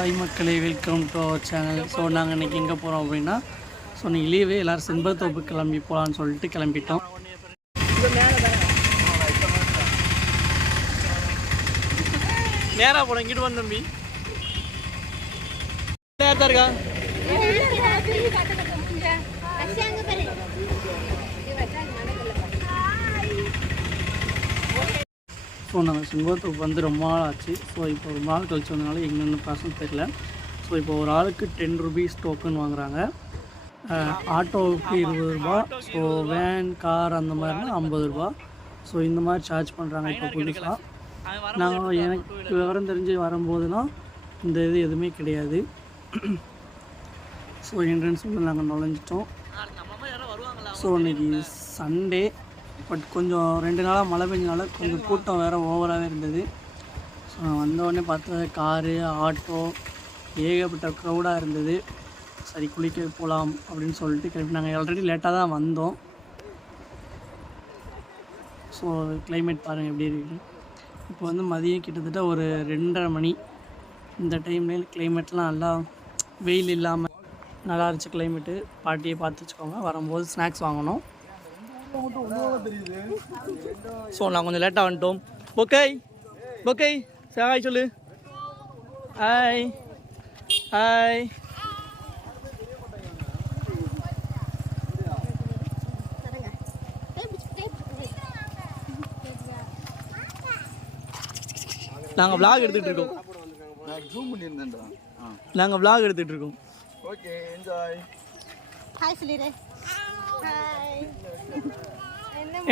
Hi மக்களே, welcome to our channel. So நாங்கள் இன்றைக்கி எங்கே போகிறோம் அப்படின்னா, ஸோ இன்றைக்கி லீவு, எல்லோரும் செண்பகத்தோப்பு கிளம்பி போகலான்னு சொல்லிட்டு கிளம்பிட்டோம். நேராக போகிறோம், இங்கிட்டு வந்து தம்பி நேரத்தான் இருக்கா. ஸோ நாங்கள் செண்பகத்தோப்பு வந்து ரொம்ப நாள் ஆச்சு. ஸோ இப்போ ஒரு நாள் கழிச்சு வந்தனால எங்கென்னு ப்ராசஸ் தெரியல. ஸோ இப்போ ஒரு ஆளுக்கு 10 rupees டோக்கன் வாங்குகிறாங்க. ஆட்டோவுக்கு 20 ரூபா, ஸோ வேன் கார் அந்த மாதிரினா 50 ரூபா. ஸோ இந்த மாதிரி சார்ஜ் பண்ணுறாங்க இப்போ புதுசாக. நாங்கள் எனக்கு விவரம் தெரிஞ்சு வரும்போதுனா இந்த இது எதுவுமே கிடையாது. ஸோ என்ட்ரன்ஸ் வந்து நாங்கள் நுழைஞ்சிட்டோம். ஸோ இன்றைக்கி சண்டே, பட் கொஞ்சம் 2 நாளாக மழை பெஞ்சனால கொஞ்சம் கூட்டம் வேறு ஓவராகவே இருந்தது. ஸோ நான் வந்தோடனே பார்த்தா காரு ஆட்டோ ஏகப்பட்ட க்ரௌடாக இருந்தது. சரி குளிக்க போகலாம் அப்படின்னு சொல்லிட்டு கிளம்பி நாங்கள் ஆல்ரெடி லேட்டாக தான் வந்தோம். ஸோ கிளைமேட் பாருங்கள் எப்படி இருக்குது. இப்போ வந்து மதியம் கிட்டத்தட்ட ஒரு 2:30 மணி. இந்த டைம்லேயே கிளைமேட்லாம் நல்லா வெயில் இல்லாமல் நல்லா இருந்துச்சு கிளைமேட்டு. பாட்டியை பார்த்து வச்சுக்கோங்க, வரும்போது ஸ்நாக்ஸ் வாங்கணும். ஸோ நான் கொஞ்சம் லேட்டாக வந்துட்டோம். ஓகே ஓகே ஹாய் சொல்லு. Hi hi. நாங்கள் vlog எடுத்துகிட்டு இருக்கோம். நாங்கள் vlog எடுத்துகிட்டு இருக்கோம். Okay enjoy. ஹாய் சொல்லிடு. ஹாய்.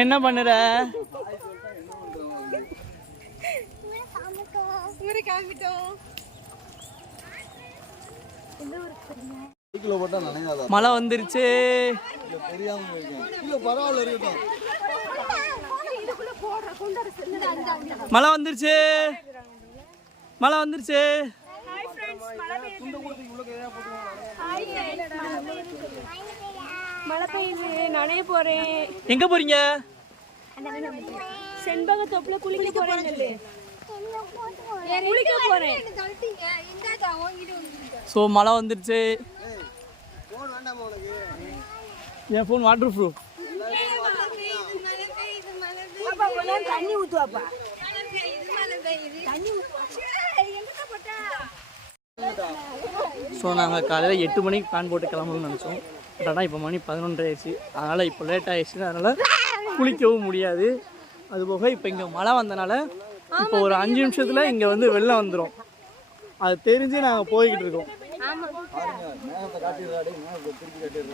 என்ன பண்ணுற? மழை வந்துருச்சு. மழை வந்துருச்சு. மழை வந்துருச்சு. மழை பெய்யுது, நனைய போறேன். எங்க போறீங்க? செண்பகத்தோப்புல குளிக்க போறேன். குளிக்க போறேன். ஸோ மழை வந்துருச்சு. என் ஃபோன் வாட்டர் ப்ரூஃப். தண்ணி ஊத்துவாப்பா. ஸோ நாங்கள் காலையில் 8 மணிக்கு பிளான் போட்டு கிளம்பணும்னு நினச்சோம். பட் ஆனால் இப்போ மணி 11 ஆயிடுச்சு. அதனால் இப்போ லேட் ஆகிடுச்சு. அதனால் குளிக்கவும் முடியாது. அதுபோக இப்போ இங்கே மழை வந்தனால இப்போ ஒரு 5 நிமிஷத்தில் இங்கே வந்து வெள்ளம் வந்துடும். அது தெரிஞ்சு நாங்கள் போய்கிட்டு இருக்கோம்.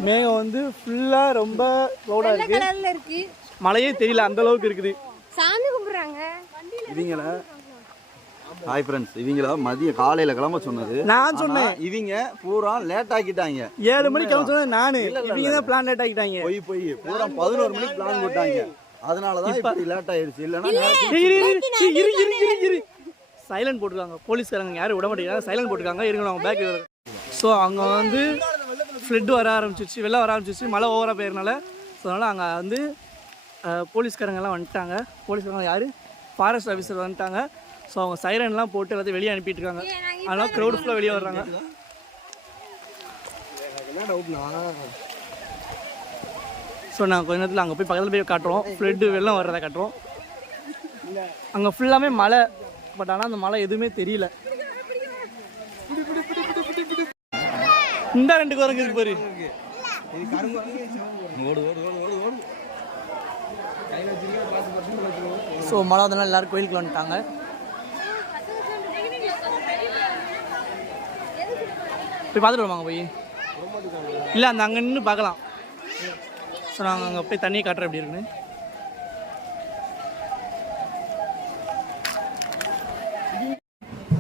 மேகம் வந்து ஃபுல்லாக ரொம்ப க்ளௌடாக இருக்குது. மழையே தெரியல, அந்த அளவுக்கு இருக்குது. சாமி கும்பிட்றாங்க இவங்கள. ஹாய் ஃப்ரெண்ட்ஸ், இவங்கள மதியம் காலையில் கிளம்ப சொன்னது நான் சொன்னேன். இவங்க பூரா லேட் ஆக்கிட்டாங்க. 7 மணிக்கு கிளம்ப சொன்னது நான். இவங்க தான் பிளான் லேட் ஆக்கிட்டாங்க. போய் பூரா 11 மணிக்கு பிளான் போட்டாங்க. அதனாலதான் இப்படி லேட் ஆயிடுச்சு. இல்லைன்னா சைலண்ட் போட்டுருக்காங்க போலீஸ்காரங்க. யாரும் விட மாட்டேங்கிறாங்க, சைலண்ட் போட்டுருக்காங்க. இருங்க அவங்க பேக். ஸோ அங்கே வந்து ஃப்ளட் வர ஆரம்பிச்சிச்சு, வெள்ளம் வர ஆரம்பிச்சிச்சு, மழை ஓவராக போயிருந்தால. ஸோ அதனால் அங்கே வந்து போலீஸ்காரங்கெல்லாம் வந்துட்டாங்க. போலீஸ்காரங்க யார், ஃபாரஸ்ட் ஆஃபீஸர் வந்துட்டாங்க. ஸோ அவங்க சைரன்லாம் போட்டு எல்லாத்தையும் வெளியே அனுப்பிட்டு இருக்காங்க. அதனால க்ரௌட் ஃபுல்லாக வெளியே வர்றாங்க. ஸோ நாங்கள் கொஞ்ச நேரத்தில் அங்கே போய் பக்கத்தில் போய் காட்டுறோம். ஃப்ளட்டு வெள்ளம் வர்றதை காட்டுறோம். அங்கே ஃபுல்லாமே மழை. பட் ஆனால் அந்த மழை எதுவுமே தெரியல. இந்த 2 குரங்கு இருக்கு பாரு. ஸோ மழை வந்தனால எல்லாரும் கோயிலுக்கு வந்துட்டாங்க. போய் பார்த்துட்டு வருவாங்க போய். இல்லை அந்த அங்கே நின்று பார்க்கலாம். ஸோ நாங்கள் அங்கே போய் தண்ணியை காட்டுறோம் எப்படி இருக்குன்னு.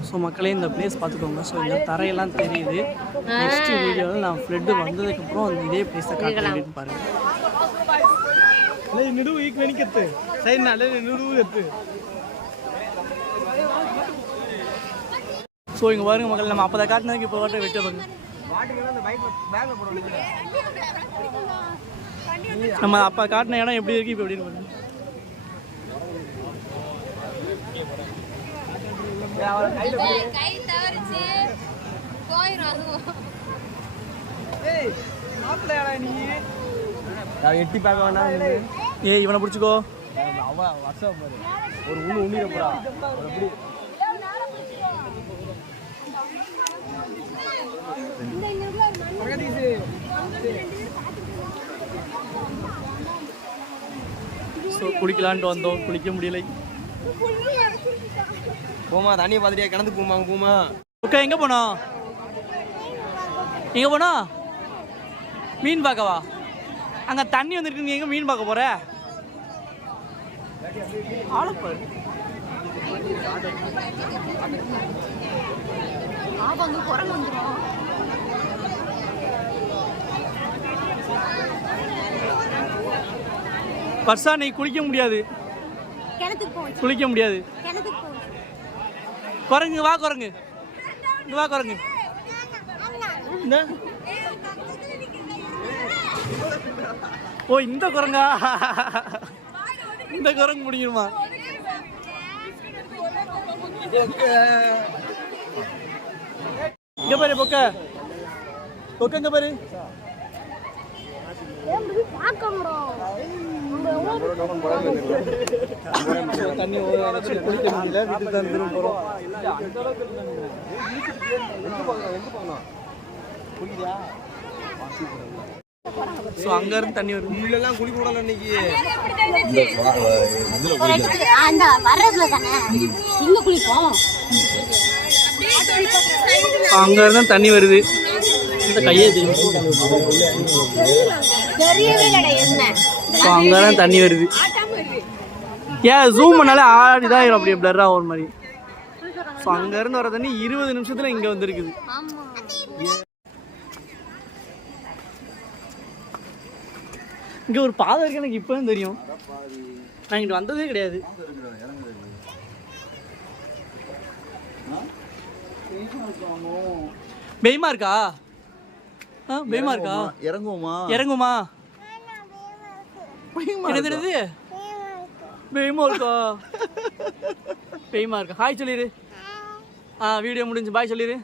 ஸோ மக்களே இந்த பிளேஸ் பார்த்துக்கோங்க. ஸோ இந்த தரையெல்லாம் தெரியுது. நெக்ஸ்ட் வீடியோவில் நான் ஃப்ளட்டு வந்ததுக்கப்புறம் அந்த இதே பிளேஸை காட்டுறேன் அப்படின்னு பாருங்கள். ஸோ இங்கே பாருங்க மக்கள், நம்ம அப்போ தான் காட்டினதுக்கு இப்போ வாட்டர் வெட்ட பாருங்க. நம்ம அப்போ காட்டின இடம் எப்படி இருக்குது இப்போ எப்படின்னு பாருங்க. போயிடும் அதுவும். எட்டி பார்க்க வேணாம். ஏய் இவனை பிடிச்சிக்கோ. அவ வருஷம் பாரு ஒரு உண்ணிட போறா எப்படி ஸோ குளிக்கலான்ட்டு வந்தோம், குளிக்க முடியலை. போமா தண்ணியை பார்த்துட்டே கிணத்து போமா போமா. ஓகே எங்கே போனோம்? எங்கே போனோம்? மீன் பார்க்கவா? அங்கே தண்ணி வந்துருக்கு, நீ எங்கே மீன் பார்க்க போகிற? ஆளப்பாரு. வந்து குரங்கு வந்துடும். பர்சா நீ குளிக்க முடியாது, கிணத்துக்கு போச்சு. குளிக்க முடியாது. கிணத்துக்கு போச்சு. குரங்கு வா, குரங்கு இங்க வா, குரங்கு இந்த ஓ இந்த குரங்கா? இந்த குரங்கு முடியுமா? இங்க பாரு பொக்க, பொக்க இங்க பாரு. தண்ணி குளிக்க முடியல, வீட்டுக்கு தான் திரும்ப போறோம். ஸோ அங்கேருந்து தண்ணி வருது. உள்ளெல்லாம் குளிக்க விடல இன்னைக்கு. அந்த வர்றதுல தானே இங்க குளிப்போம். அங்கேருந்து தண்ணி வருது. இந்த கையே தெரியும். தெரியவே இல்லடா என்ன. ஸோ அங்கேருந்து தண்ணி வருது. ஏன் ஜூம் பண்ணாலே இதாகிடும், அப்படியே பிளர்ராக ஒரு மாதிரி. ஸோ அங்கேருந்து வர தண்ணி 20 நிமிஷத்தில் இங்கே வந்துருக்குது. ஆமா. இங்கே ஒரு பாதை இருக்கு, எனக்கு இப்போ தான் தெரியும். நான் இங்கிட்டு வந்ததே கிடையாது. பெய்மா இருக்கா? பெய்மா இருக்கா? இறங்குவோமா? இறங்குமா? என்னது பெய்மா இருக்கா? பெய்மா இருக்கா? ஹாய் சொல்லிடு. வீடியோ முடிஞ்சு பாய் சொல்லிடு.